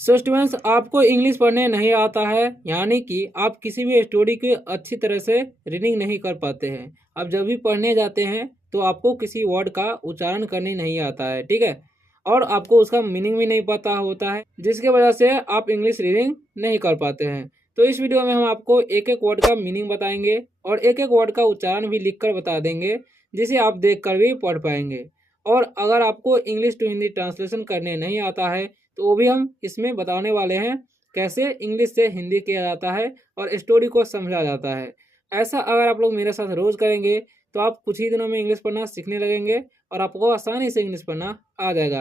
So students, आपको English पढ़ने नहीं आता है, यानी कि आप किसी भी स्टोरी की अच्छी तरह से रीडिंग नहीं कर पाते हैं। आप जब भी पढ़ने जाते हैं तो आपको किसी वर्ड का उच्चारण करने नहीं आता है, ठीक है, और आपको उसका मीनिंग भी नहीं पता होता है, जिसकी वजह से आप इंग्लिश रीडिंग नहीं कर पाते हैं। तो इस वीडियो में हम आपको एक एक वर्ड का मीनिंग बताएंगे और एक एक वर्ड का उच्चारण भी लिख कर बता देंगे, जिसे आप देख कर भी पढ़ पाएंगे। और अगर आपको इंग्लिश टू हिंदी ट्रांसलेशन करने नहीं आता है तो वो भी हम इसमें बताने वाले हैं, कैसे इंग्लिश से हिंदी किया जाता है और स्टोरी को समझा जाता है। ऐसा अगर आप लोग मेरे साथ रोज़ करेंगे तो आप कुछ ही दिनों में इंग्लिश पढ़ना सीखने लगेंगे और आपको आसानी से इंग्लिश पढ़ना आ जाएगा।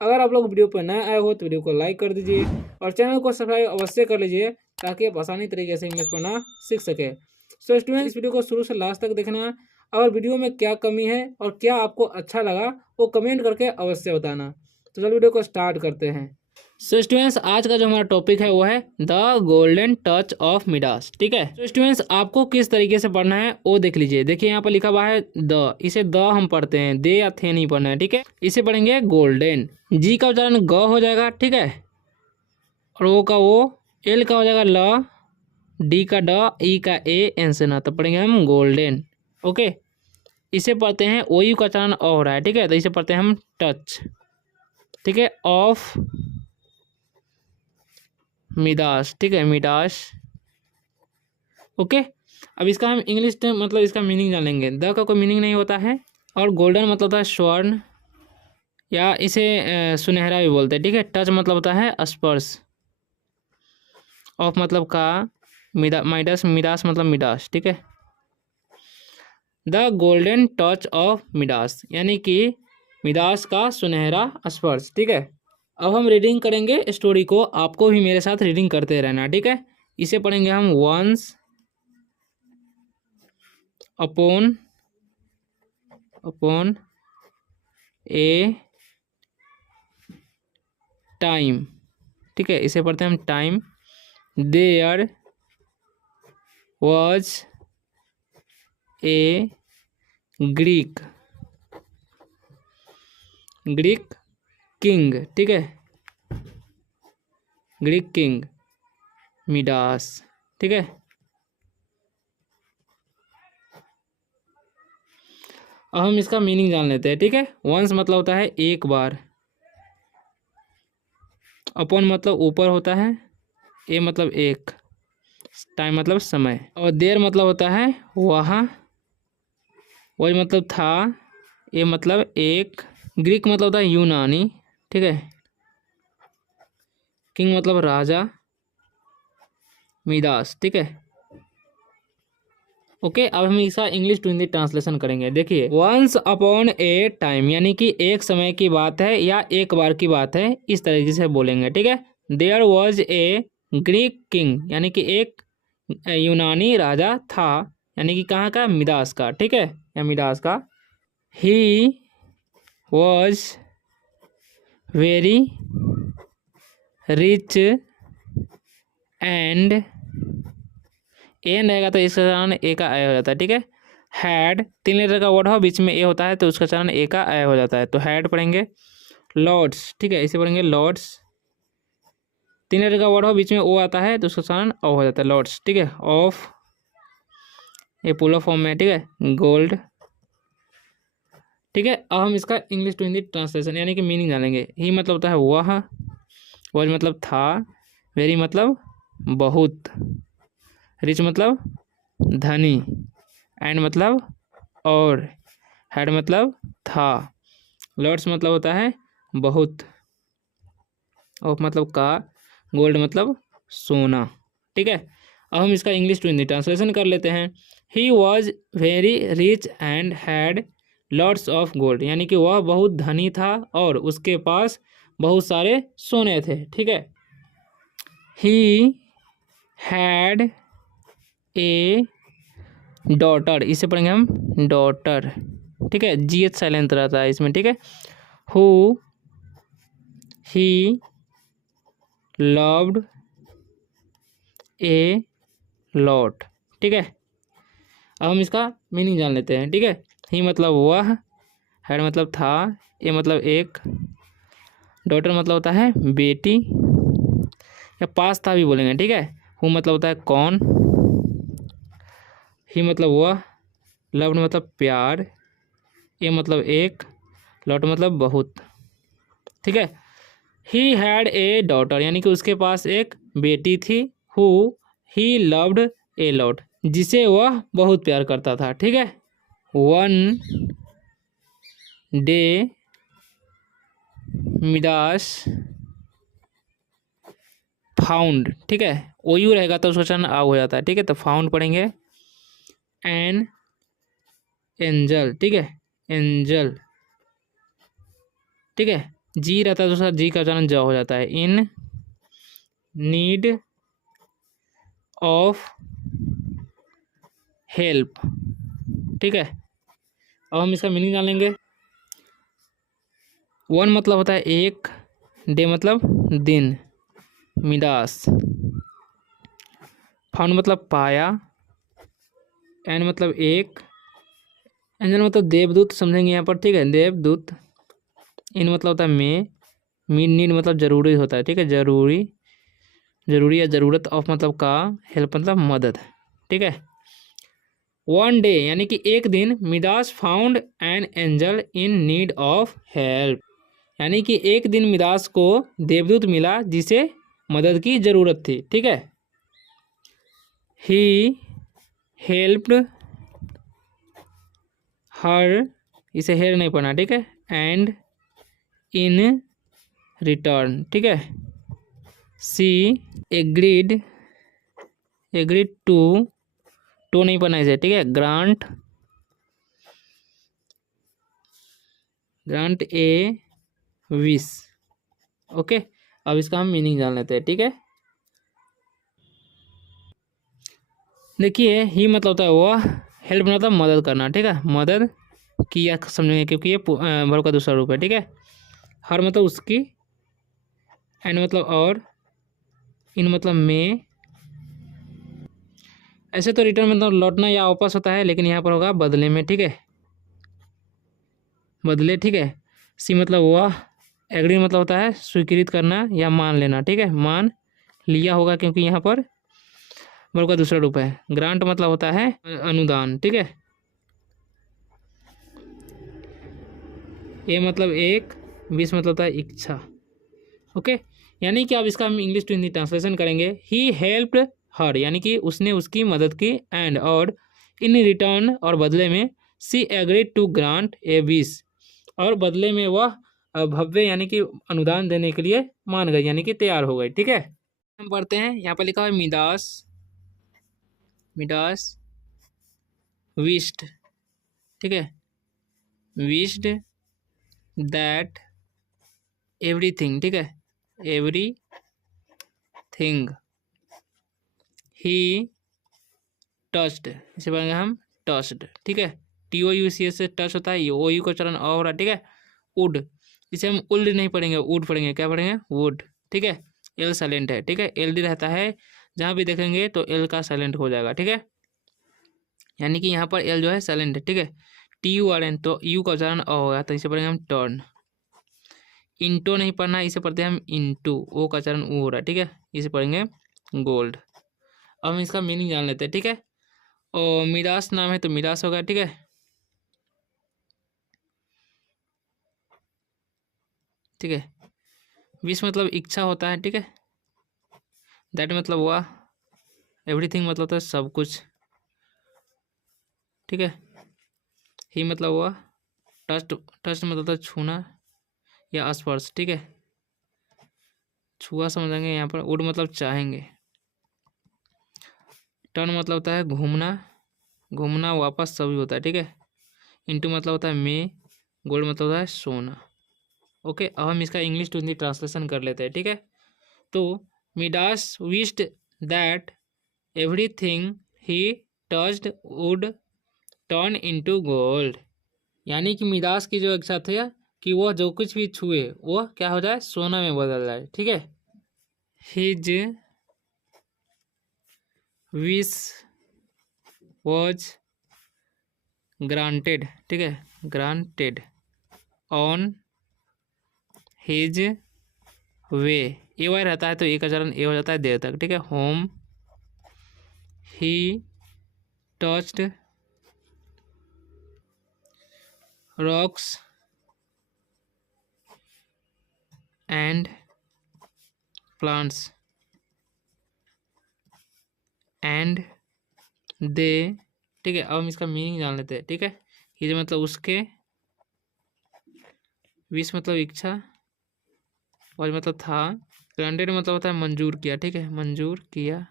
अगर आप लोग वीडियो पर नए आए हो तो वीडियो को लाइक कर दीजिए और चैनल को सब्सक्राइब अवश्य कर लीजिए, ताकि आप आसानी तरीके से इंग्लिश पढ़ना सीख सके। सो स्टूडेंट, इस वीडियो को शुरू से लास्ट तक देखना। अगर वीडियो में क्या कमी है और क्या आपको अच्छा लगा वो कमेंट करके अवश्य बताना। तो चलो वीडियो को स्टार्ट करते हैं। सो स्टूडेंट्स, आज का जो हमारा टॉपिक है वो है the golden touch of Midas, ठीक है। तो स्टूडेंट्स, आपको किस तरीके से पढ़ना है वो देख लीजिए। देखिए यहाँ पर लिखा हुआ है द, इसे द हम पढ़ते हैं, दे या थे नहीं पढ़ना है, ठीक है। इसे पढ़ेंगे गोल्डन, जी का उच्चारण ग हो जाएगा, ठीक है, और ओ का ओ, एल का हो जाएगा ल, डी का ड, ई का ए, एन से ना, तो पढ़ेंगे हम गोल्डन, ओके। इसे पढ़ते हैं ओ यू का उच्चारण अ हो रहा है, ठीक है, तो इसे पढ़ते हैं हम टच, ठीक है, ऑफ मिडास, ठीक है, मिडास, ओके। अब इसका हम इंग्लिश मतलब इसका मीनिंग जान लेंगे। द का कोई मीनिंग नहीं होता है और गोल्डन मतलब होता है स्वर्ण या इसे सुनहरा भी बोलते हैं, ठीक है। टच मतलब होता है स्पर्श, ऑफ मतलब का, मिडास, मिडास मतलब मिडास, ठीक है। The golden touch of Midas यानी कि मिडास का सुनहरा स्पर्श, ठीक है। अब हम रीडिंग करेंगे स्टोरी को, आपको भी मेरे साथ रीडिंग करते रहना, ठीक है। इसे पढ़ेंगे हम वंस अपॉन ए टाइम, ठीक है, इसे पढ़ते हैं हम time. There was a Greek king, ठीक है, ग्रीक किंग मिडास, ठीक है। अब हम इसका मीनिंग जान लेते हैं, ठीक है। वंस मतलब होता है एक बार, अपॉन मतलब ऊपर होता है, ए मतलब एक, टाइम मतलब समय, और देर मतलब होता है वहाँ, वही मतलब था, ए मतलब एक, ग्रीक मतलब होता है यूनानी, ठीक है, किंग मतलब राजा, मिडास, ठीक है, ओके। अब हम इसका इंग्लिश टू हिंदी ट्रांसलेशन करेंगे। देखिए, वंस अपॉन ए टाइम यानी कि एक समय की बात है या एक बार की बात है, इस तरीके से बोलेंगे, ठीक है। There was a Greek king यानी कि एक यूनानी राजा था, यानी कि कहाँ का, मिडास का, ठीक है, या मिडास का। He was very rich and, an रहेगा तो इसका चरण ए का आय हो जाता है, ठीक है। हैड, तीन लेटर का वर्ड हो, बीच में ए होता है तो उसका चरण ए का आय हो जाता है, तो हैड पढ़ेंगे। लॉर्ड्स, ठीक है, इसे पढ़ेंगे लॉर्ड्स, तीन लेटर का वर्ड हो, बीच में ओ आता है तो उसका चरण ओ हो जाता है, लॉर्ड्स, ठीक है। ऑफ, ये पुलर फॉर्म में है, ठीक है, गोल्ड, ठीक है। अब हम इसका इंग्लिश टू हिंदी ट्रांसलेशन यानी कि मीनिंग जानेंगे। ही मतलब होता है वह, वॉज मतलब था, वेरी मतलब बहुत, रिच मतलब धनी, एंड मतलब और, हैड मतलब था, लॉर्ड्स मतलब होता है बहुत, ऑफ मतलब का, गोल्ड मतलब सोना, ठीक है। अब हम इसका इंग्लिश टू हिंदी ट्रांसलेशन कर लेते हैं। ही was very rich and had lots of gold यानी कि वह बहुत धनी था और उसके पास बहुत सारे सोने थे, ठीक है। ही हैड ए डॉटर, इसे पढ़ेंगे हम डॉटर, ठीक है, जी एच साइलेंट रहता है इसमें, ठीक है। Who he loved a lot, ठीक है। अब हम इसका मीनिंग जान लेते हैं, ठीक है। ही मतलब वह, हैड मतलब था, ए मतलब एक, डॉटर मतलब होता है बेटी, या पास था भी बोलेंगे, ठीक है। हु मतलब होता है कौन, ही मतलब वह, लव्ड मतलब प्यार, ए मतलब एक, लॉट मतलब बहुत, ठीक है। ही हैड ए डॉटर यानी कि उसके पास एक बेटी थी। Who he loved a lot जिसे वह बहुत प्यार करता था, ठीक है। वन डे मिडास फाउंड, ठीक है। ओ यू रहेगा तो उसका चरण आ हो जाता है, ठीक है। तो फाउंड पढ़ेंगे एन एंजल, ठीक है, एंजल, ठीक है। जी रहता है तो उसका जी का उच्चारण ज हो जाता है। इन नीड ऑफ हेल्प, ठीक है। अब हम इसका मीनिंग जान लेंगे। वन मतलब होता है एक, डे मतलब दिन, मिडास, फाउंड मतलब पाया, एन मतलब एक, एंजल मतलब देवदूत समझेंगे यहाँ पर, ठीक है, देवदूत। इन मतलब होता है मैं, नीड मतलब जरूरी होता है, ठीक है, जरूरी, जरूरी या ज़रूरत, ऑफ मतलब का, हेल्प मतलब मदद, ठीक है। वन डे यानी कि एक दिन Midas found an angel in need of help, यानी कि एक दिन मिडास को देवदूत मिला जिसे मदद की ज़रूरत थी, ठीक है। ही हेल्प्ड हर, इसे हेयर नहीं पढ़ना, ठीक है, एंड इन रिटर्न, ठीक है, सी एग्रीड, एग्रीड टू नहीं पढ़ना इसे, ठीक है, grant grant a wish, okay. अब इसका हम मीनिंग जान लेते हैं, ठीक है। देखिए ही मतलब होता है वह, हेल्प मतलब मदद करना, ठीक है, मदद किया समझेंगे क्योंकि ये वर्ब का दूसरा रूप है, ठीक है। हर मतलब उसकी, एंड मतलब और, इन मतलब में। ऐसे तो रिटर्न मतलब लौटना या वापस होता है, लेकिन यहाँ पर होगा बदले में, ठीक है, बदले, ठीक है। सी मतलब वह, एग्री मतलब होता है स्वीकृत करना या मान लेना, ठीक है, मान लिया होगा क्योंकि यहाँ पर वर्ब का दूसरा रूप है। ग्रांट मतलब होता है अनुदान, ठीक है। ए मतलब एक, विश मतलब होता है इच्छा, ओके। यानी कि अब इसका हम इंग्लिश टू हिंदी ट्रांसलेशन करेंगे। ही हेल्प्ड हर यानी कि उसने उसकी मदद की, एंड और, इन रिटर्न और बदले में, she agreed to grant a wish और बदले में वह भव्य यानी कि अनुदान देने के लिए मान गई यानी कि तैयार हो गई, ठीक है। हम पढ़ते हैं, यहाँ पर लिखा है मिडास, मिडास विश्ड, ठीक है, विश्ड दैट एवरीथिंग, ठीक है, एवरी थिंग ही टच्ड, इसे पढ़ेंगे हम टच्ड, ठीक है। TOUCH से टच होता है, ये ओ यू का चलन अ हो रहा है, ठीक है। वुड, इसे हम उल्ड नहीं पढ़ेंगे, वुड पढ़ेंगे, क्या पढ़ेंगे, वुड, ठीक है। एल साइलेंट है, ठीक है, LD रहता है, जहाँ भी देखेंगे तो एल का साइलेंट हो जाएगा, ठीक है। यानी कि यहाँ पर एल जो है साइलेंट है, ठीक है। TURN तो यू का उच्चारण अ होगा, तो इसे पढ़ेंगे हम टर्न। इंटो नहीं पढ़ना, इसे पढ़ते हैं हम इंटू, ओ का उच्चारण ऊ हो रहा है, ठीक है, इसे पढ़ेंगे गोल्ड। अब हम इसका मीनिंग जान लेते हैं, ठीक है। और मिरास नाम है तो मिरास होगा, ठीक है, ठीक है। विश मतलब इच्छा होता है, ठीक है। दैट मतलब हुआ, एवरीथिंग मतलब होता है सब कुछ, ठीक है। ही मतलब हुआ टच, टच मतलब होता है छूना या स्पर्श, ठीक है, छुआ समझेंगे यहाँ पर। वुड मतलब चाहेंगे। टर्न मतलब होता है घूमना, घूमना वापस सभी होता है, ठीक है। इंटू मतलब होता है में, गोल्ड मतलब होता है सोना, ओके। अब हम इसका इंग्लिश टू हिंदी ट्रांसलेशन कर लेते हैं, ठीक है। तो Midas wished that everything he touched would turn into gold, यानी कि मिडास की जो इच्छा थी कि वह जो कुछ भी छुए वह क्या हो जाए, सोना में बदल जाए, ठीक है। हिज विश वॉज ग्रांटेड, ठीक है, granted on his way, a Y रहता है तो ए का चलन ए हो जाता है देर तक, ठीक है। Home he touched rocks and plants and they, ठीक है। अब हम इसका मीनिंग जान लेते हैं, ठीक है। ये मतलब उसके, विश मतलब इच्छा, और मतलब था, ग्रांटेड मतलब होता है मंजूर किया, ठीक है, मंजूर किया।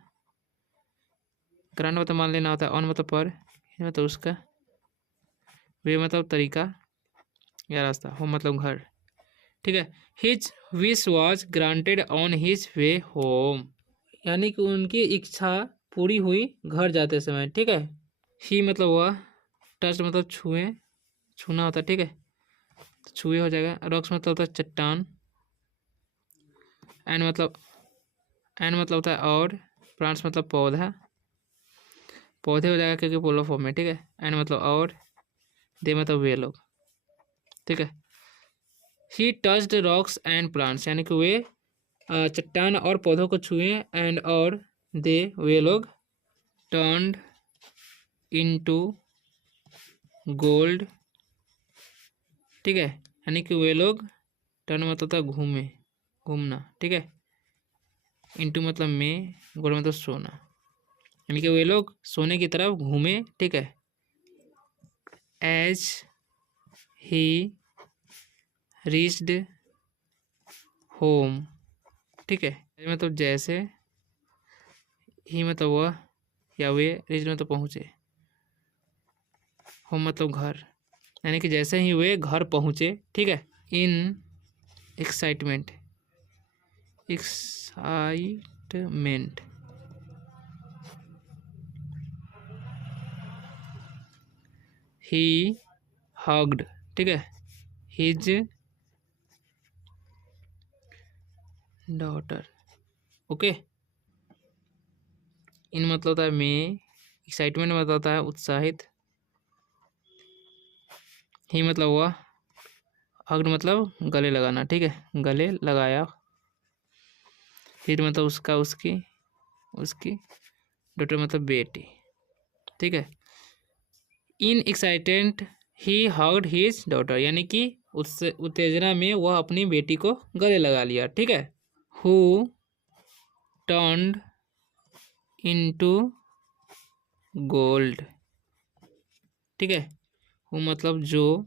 ग्रांट मतलब मान लेना होता है, ऑन मतलब पर, ये मतलब उसका, वे मतलब तरीका या रास्ता, होम मतलब घर, ठीक है। His wish was granted on his way home, यानी कि उनकी इच्छा पूरी हुई घर जाते समय, ठीक है। ही मतलब वह, टच मतलब छुए, छूना होता है, ठीक है, तो छुए हो जाएगा। रॉक्स मतलब होता है चट्टान, एंड मतलब होता है और, प्लांट्स मतलब पौधा, पौधे हो जाएगा क्योंकि पोलो फॉर्म में, ठीक है। एंड मतलब और, दे मतलब वे लोग, ठीक है। ही टच्ड रॉक्स एंड प्लांट्स, यानी कि वे चट्टान और पौधों को छुए, एंड और, दे वे लोग, टर्न्ड इनटू गोल्ड, ठीक है, यानी कि वे लोग, टर्न मतलब होता है घूमे, घूमना, ठीक है। इनटू मतलब में, गोल्ड मतलब सोना, यानी कि वे लोग सोने की तरफ घूमे, ठीक है। एज ही रीच्ड होम, ठीक है, मतलब जैसे, ही मतलब वह या वे, रीच मतलब पहुँचे, होम मतलब घर, यानी कि जैसे ही वे घर पहुँचे, ठीक है। In excitement, excitement, he hugged, ठीक है, हिज डॉटर, ओके। इन मतलब होता है में, एक्साइटमेंट मतलब होता है उत्साहित, ही मतलब हुआ, हग्ड मतलब गले लगाना, ठीक है, गले लगाया। फिर मतलब उसका, उसकी, उसकी डॉटर मतलब बेटी, ठीक है। इन एक्साइटेंट ही हग्ड हिज डॉटर, यानी कि उससे उत्तेजना में वह अपनी बेटी को गले लगा लिया, ठीक है। हु टर्न्ड इनटू गोल्ड, ठीक है। हु मतलब जो,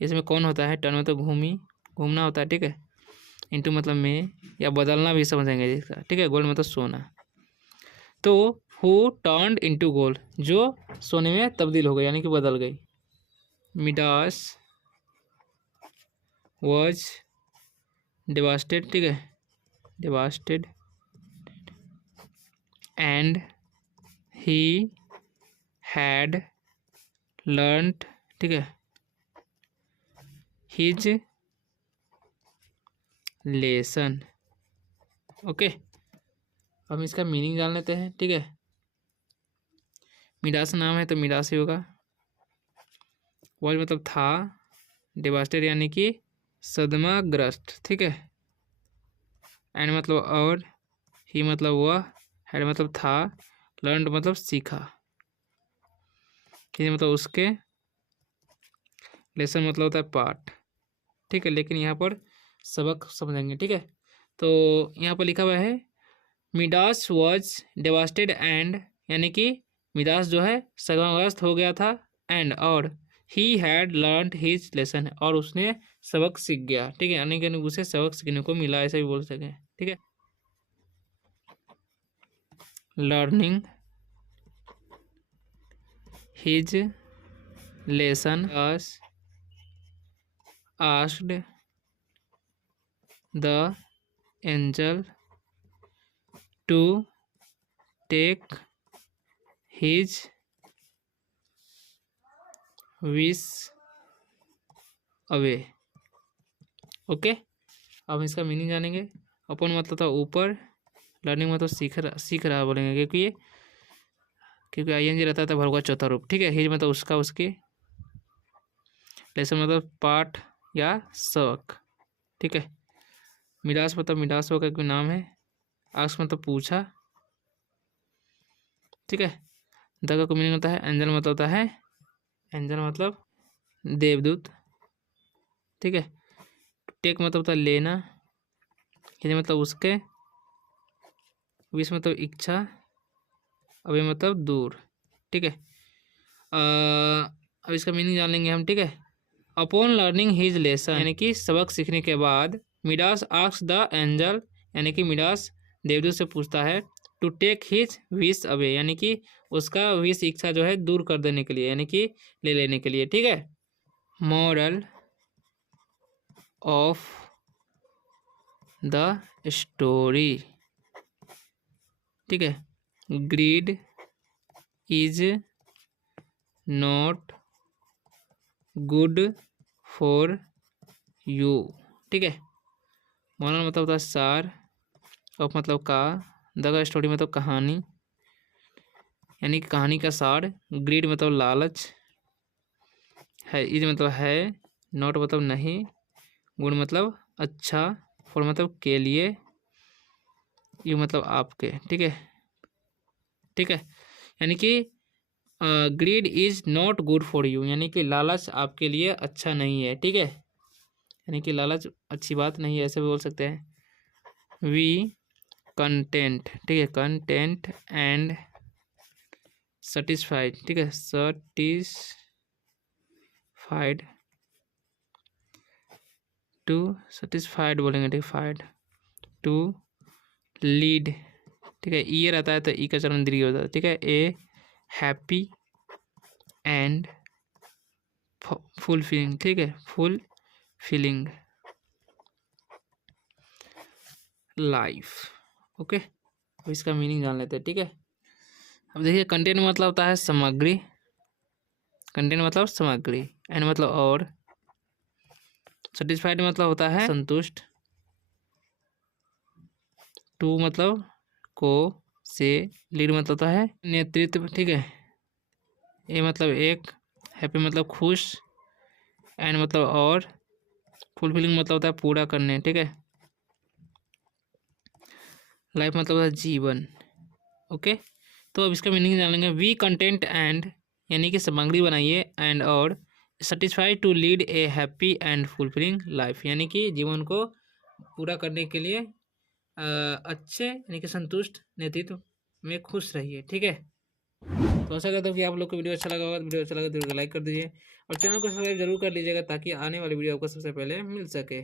इसमें कौन होता है, टर्न मतलब घूमी, घूमना होता है, ठीक है। इनटू मतलब में या बदलना भी समझेंगे इसका, ठीक है। गोल्ड मतलब सोना, तो हु टर्न्ड इनटू गोल्ड, जो सोने में तब्दील हो गई, यानी कि बदल गई। मिडास वॉज डिवास्टेड, ठीक है, devastated, and he had learned, ठीक है, हिज लेसन, ओके। हम इसका मीनिंग जान लेते हैं, ठीक है। मिडास नाम है तो मिडास ही होगा। वॉज मतलब था, डिवास्टेड यानी कि सदमाग्रस्त, ठीक है। एंड मतलब और, ही मतलब वह, हैड मतलब था, लर्नड मतलब सीखा, कि मतलब उसके, लेसन मतलब होता है पाठ, ठीक है। लेकिन यहाँ पर सबक समझेंगे, ठीक है। तो यहाँ पर लिखा हुआ है मिडास वॉज डेवास्टेड एंड, यानी कि मिडास जो है सदमाग्रस्त हो गया था, एंड और, he had learned his lesson, और उसने सबक सीख गया, ठीक है, यानी कि उसे सबक सीखने को मिला, ऐसा भी बोल सकें, ठीक है। Learning his lesson was asked the angel to take his wish away, okay. अब इसका मीनिंग जानेंगे। अपन मतलब था ऊपर, लर्निंग मतलब सीख रहा बोलेंगे, क्योंकि आईएनजी रहता था भर का चौथा रूप, ठीक है। हिज मतलब उसका, उसकी, लेसन मतलब पाठ या सबक, ठीक है। मिडास मतलब मिडासो का कोई नाम है। आस्क मतलब पूछा, ठीक है। द का मीनिंग होता है एंजल, मतलब होता है एंजल मतलब देवदूत, ठीक है। टेक मतलब होता है लेना, हिज मतलब उसके, विश मतलब इच्छा, अभी मतलब दूर, ठीक है। अब इसका मीनिंग जान लेंगे हम, ठीक है। अपॉन लर्निंग हिज लेसन, यानी कि सबक सीखने के बाद, मिडास आस्क्स द एंजल, यानी कि मिडास देवदूत से पूछता है, to take his wish away, यानी कि उसका विश इच्छा जो है दूर कर देने के लिए, यानी कि ले लेने के लिए, ठीक है। मॉरल ऑफ द स्टोरी, ठीक है। Grid is not good for you, ठीक है। मॉरल मतलब होता है सार, ऑफ मतलब का, द का स्टोरी मतलब कहानी, यानी कि कहानी का सार। ग्रीड मतलब लालच है, इज मतलब है, नॉट मतलब नहीं, गुड मतलब अच्छा, फॉर मतलब के लिए, यू मतलब आपके, ठीक है, ठीक है। यानी कि grid is not good for you, यानी कि लालच आपके लिए अच्छा नहीं है, ठीक है। यानी कि लालच अच्छी बात नहीं है, ऐसे भी बोल सकते हैं। वी कंटेंट, ठीक है, कंटेंट एंड सेटिस्फाइड, ठीक है, सेटिस्फाइड टू, सेटिस्फाइड बोलेंगे, ठीक, फाइड टू लीड, ठीक है। ई रहता है तो ई का चरण दीर्घ होता है, ठीक है। ए हैप्पी एंड फुलफिलिंग, ठीक है, फुल फीलिंग लाइफ, ओके। अब इसका मीनिंग जान लेते हैं, ठीक है। अब देखिए, कंटेंट मतलब होता है सामग्री, कंटेंट मतलब सामग्री, एंड मतलब और, सेटिस्फाइड मतलब होता है संतुष्ट, टू मतलब को, से, लीड मतलब होता है नेतृत्व, ठीक है। ए मतलब एक, हैप्पी मतलब खुश, एंड मतलब और, फुलफिलिंग मतलब होता है पूरा करने, ठीक है। लाइफ मतलब होता है जीवन, ओके। तो अब इसका मीनिंग जान लेंगे। वी कंटेंट एंड, यानी कि सामग्री बनाइए, एंड और, satisfied to lead a happy and fulfilling life, यानी कि जीवन को पूरा करने के लिए अच्छे यानी कि संतुष्ट नेतृत्व में खुश रहिए, ठीक है। तो आशा करता हूँ कि आप लोग को वीडियो अच्छा लगा होगा। वीडियो अच्छा लगा तो लाइक कर दीजिए और चैनल को सब्सक्राइब जरूर कर लीजिएगा ताकि आने वाली वीडियो आपको सबसे पहले मिल सके।